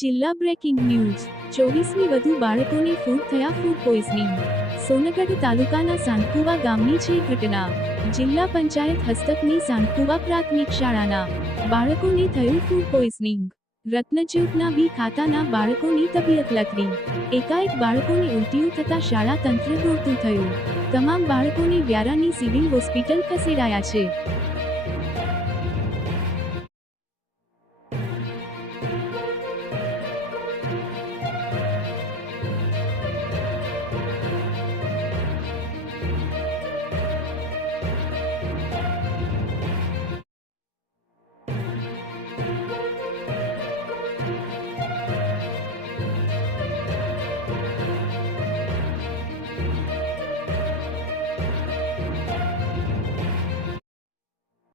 જિલ્લા breaking news 24મી વધુ બાળકોને ફૂડ થયા ફૂડ પોઈઝનિંગ। સોનગઢ તાલુકાના સાંતકુવા ગામની છે ઘટના। જિલ્લા પંચાયત હસ્તકની સાંતકુવા પ્રાથમિક શાળાના બાળકોને થયું ફૂડ પોઈઝનિંગ। રત્નજ્યોતના બી ખાતાના બાળકોની તબિયત લથડી। એકાએક બાળકોને ઉલટીઓ થતા શાળા તંત્ર દોડતું થયું। તમામ બાળકોને વ્યારાની સિવિલ હોસ્પિટલ ખસેડાયા છે।